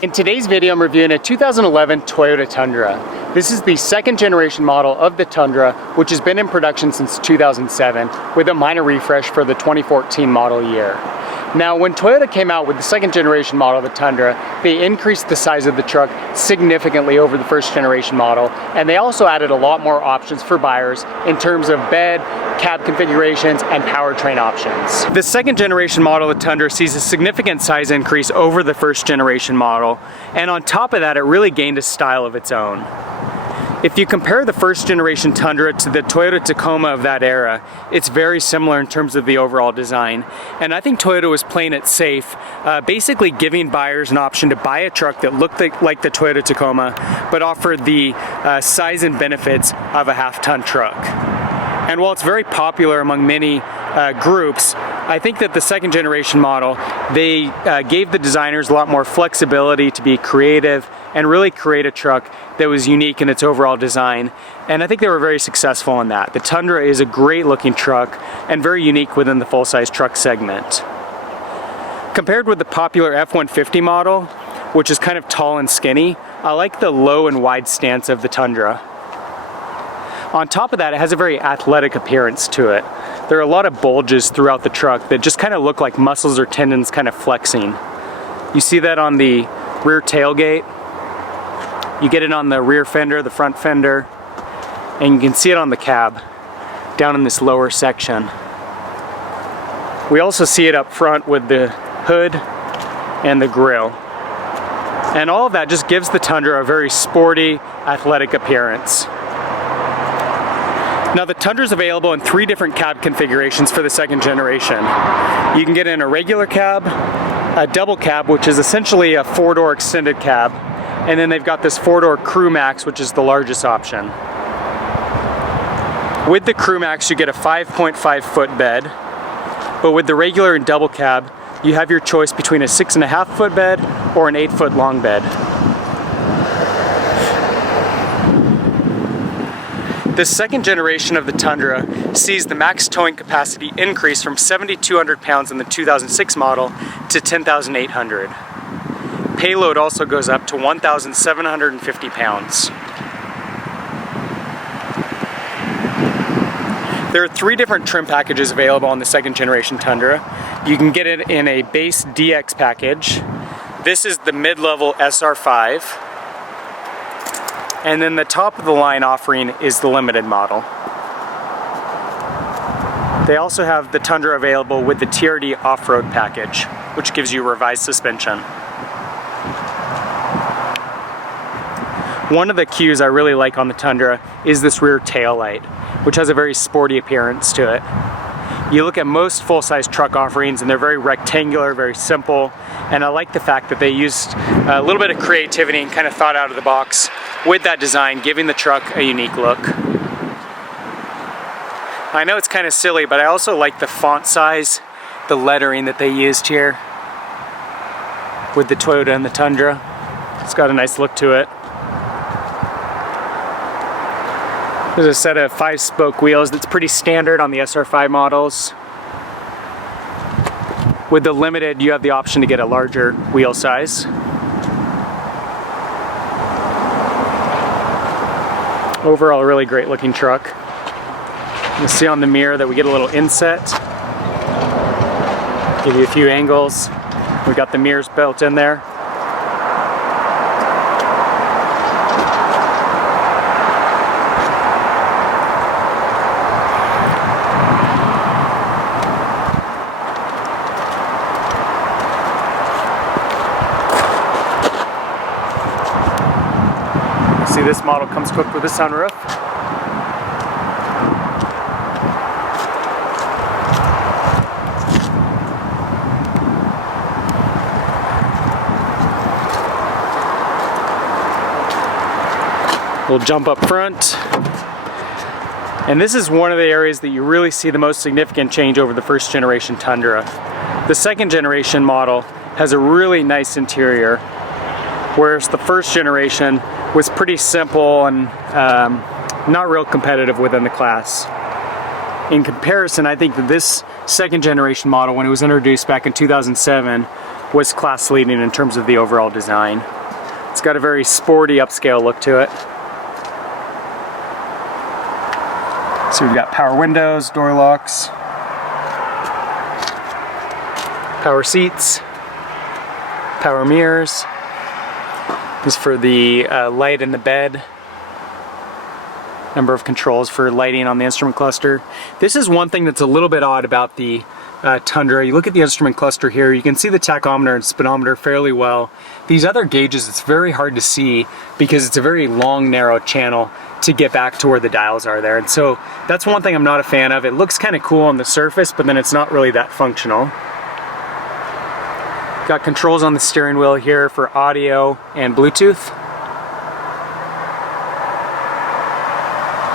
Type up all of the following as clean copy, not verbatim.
In today's video, I'm reviewing a 2011 Toyota Tundra. This is the second generation model of the Tundra, which has been in production since 2007, with a minor refresh for the 2014 model year. Now, when Toyota came out with the second generation model of the Tundra, they increased the size of the truck significantly over the first generation model, and they also added a lot more options for buyers in terms of bed, cab configurations, and powertrain options. The second generation model of the Tundra sees a significant size increase over the first generation model, and on top of that, it really gained a style of its own. If you compare the first generation Tundra to the Toyota Tacoma of that era, it's very similar in terms of the overall design. And I think Toyota was playing it safe, basically giving buyers an option to buy a truck that looked like the Toyota Tacoma, but offered the size and benefits of a half-ton truck. And while it's very popular among many groups, I think that the second generation model, they gave the designers a lot more flexibility to be creative and really create a truck that was unique in its overall design. And I think they were very successful in that. The Tundra is a great looking truck and very unique within the full-size truck segment. Compared with the popular F-150 model, which is kind of tall and skinny, I like the low and wide stance of the Tundra. On top of that, it has a very athletic appearance to it. There are a lot of bulges throughout the truck that just kind of look like muscles or tendons kind of flexing. You see that on the rear tailgate. You get it on the rear fender, the front fender, and you can see it on the cab, down in this lower section. We also see it up front with the hood and the grille. And all of that just gives the Tundra a very sporty, athletic appearance. Now, the Tundra is available in 3 different cab configurations for the second generation. You can get in a regular cab, a double cab, which is essentially a 4-door extended cab, and then they've got this 4-door Crew Max, which is the largest option. With the Crew Max, you get a 5.5 foot bed, but with the regular and double cab, you have your choice between a 6.5 foot bed or an 8 foot long bed. The second generation of the Tundra sees the max towing capacity increase from 7,200 pounds in the 2006 model to 10,800. Payload also goes up to 1,750 pounds. There are 3 different trim packages available on the second generation Tundra. You can get it in a base DX package. This is the mid-level SR5. And then the top of the line offering is the limited model. They also have the Tundra available with the TRD off-road package, which gives you revised suspension. One of the cues I really like on the Tundra is this rear tail light, which has a very sporty appearance to it. You look at most full-size truck offerings and they're very rectangular, very simple, and I like the fact that they used a little bit of creativity and kind of thought out of the box with that design, giving the truck a unique look. I know it's kind of silly, but I also like the font size, the lettering that they used here with the Toyota and the Tundra. It's got a nice look to it. There's a set of 5-spoke wheels that's pretty standard on the SR5 models. With the Limited, you have the option to get a larger wheel size. Overall, a really great looking truck. You'll see on the mirror that we get a little inset. Give you a few angles. We got the mirrors built in there. See, this model comes equipped with a sunroof. We'll jump up front. And this is one of the areas that you really see the most significant change over the first generation Tundra. The second generation model has a really nice interior, whereas the first generation was pretty simple and not real competitive within the class. In comparison, I think that this second generation model, when it was introduced back in 2007, was class leading in terms of the overall design. It's got a very sporty upscale look to it. So we've got power windows, door locks, power seats, power mirrors. This is for the light in the bed. Number of controls for lighting on the instrument cluster. This is one thing that's a little bit odd about the Tundra. You look at the instrument cluster here, you can see the tachometer and speedometer fairly well. These other gauges, it's very hard to see because it's a very long, narrow channel to get back to where the dials are there. And so that's one thing I'm not a fan of. It looks kind of cool on the surface, but then it's not really that functional. Got controls on the steering wheel here for audio and Bluetooth.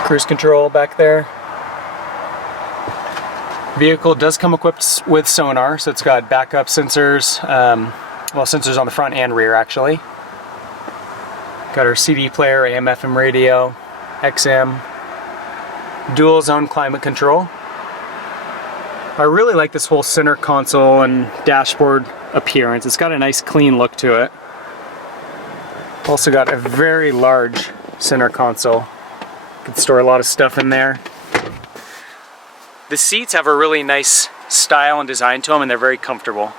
Cruise control back there. Vehicle does come equipped with sonar, so it's got backup sensors, well, sensors on the front and rear actually. Got our CD player, AM, FM radio, XM, dual zone climate control. I really like this whole center console and dashboard appearance. It's got a nice clean look to it. Also got a very large center console. You can store a lot of stuff in there. The seats have a really nice style and design to them, and they're very comfortable.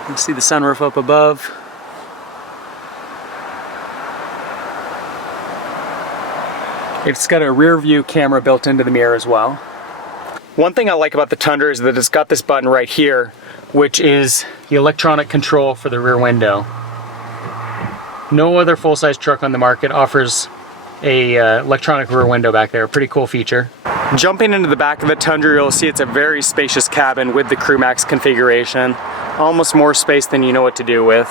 You can see the sunroof up above. It's got a rear view camera built into the mirror as well. One thing I like about the Tundra is that it's got this button right here, which is the electronic control for the rear window. No other full-size truck on the market offers a electronic rear window back there. Pretty cool feature. Jumping into the back of the Tundra, you'll see it's a very spacious cabin with the Crew Max configuration. Almost more space than you know what to do with.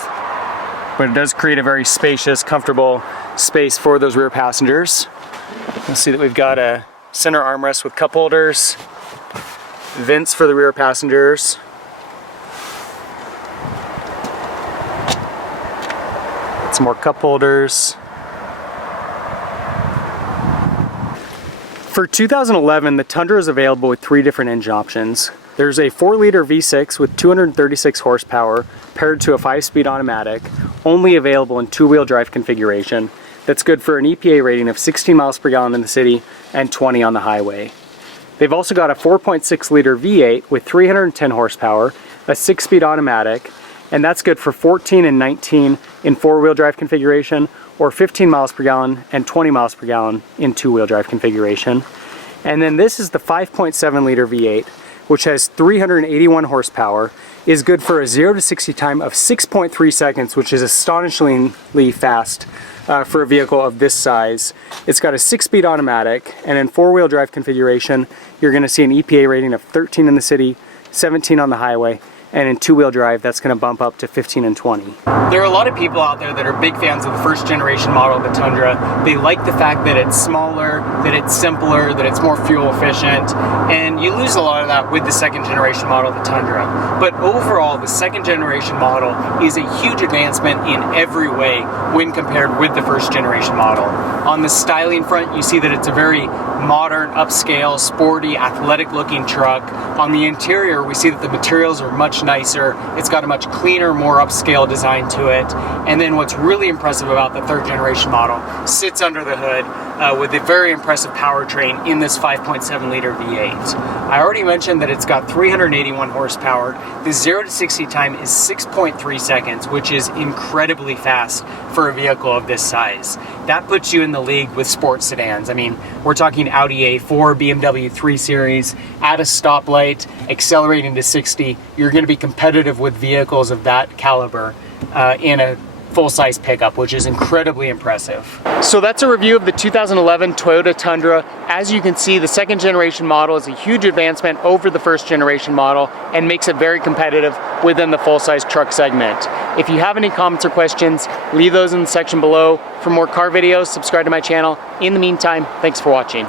But it does create a very spacious, comfortable space for those rear passengers. You'll see that we've got a center armrest with cup holders, vents for the rear passengers. Some more cup holders. For 2011, the Tundra is available with 3 different engine options. There's a 4-liter V6 with 236 horsepower paired to a 5-speed automatic, only available in 2-wheel drive configuration. That's good for an EPA rating of 16 miles per gallon in the city and 20 on the highway. They've also got a 4.6-liter V8 with 310 horsepower, a 6-speed automatic, and that's good for 14 and 19 in 4-wheel drive configuration, or 15 miles per gallon and 20 miles per gallon in 2-wheel drive configuration. And then this is the 5.7-liter V8, which has 381 horsepower, is good for a 0 to 60 time of 6.3 seconds, which is astonishingly fast for a vehicle of this size. It's got a 6-speed automatic, and in 4-wheel drive configuration, you're going to see an EPA rating of 13 in the city, 17 on the highway, and in 2-wheel drive, that's going to bump up to 15 and 20. There are a lot of people out there that are big fans of the first generation model of the Tundra. They like the fact that it's smaller, that it's simpler, that it's more fuel efficient, and you lose a lot of that with the second generation model of the Tundra. But overall, the second generation model is a huge advancement in every way when compared with the first generation model. On the styling front, you see that it's a very modern, upscale, sporty, athletic looking truck. On the interior, we see that the materials are much nicer. It's got a much cleaner, more upscale design to it. And then what's really impressive about the third generation model sits under the hood with a very impressive powertrain in this 5.7-liter V8. I already mentioned that it's got 381 horsepower. The 0 to 60 time is 6.3 seconds, which is incredibly fast for a vehicle of this size. That puts you in the league with sports sedans. I mean, we're talking Audi A4, BMW 3 Series, at a stoplight, accelerating to 60. You're going to be competitive with vehicles of that caliber in a full-size pickup, which is incredibly impressive. So that's a review of the 2011 Toyota Tundra. As you can see, the second generation model is a huge advancement over the first generation model and makes it very competitive within the full-size truck segment. If you have any comments or questions, leave those in the section below. For more car videos, subscribe to my channel. In the meantime, thanks for watching.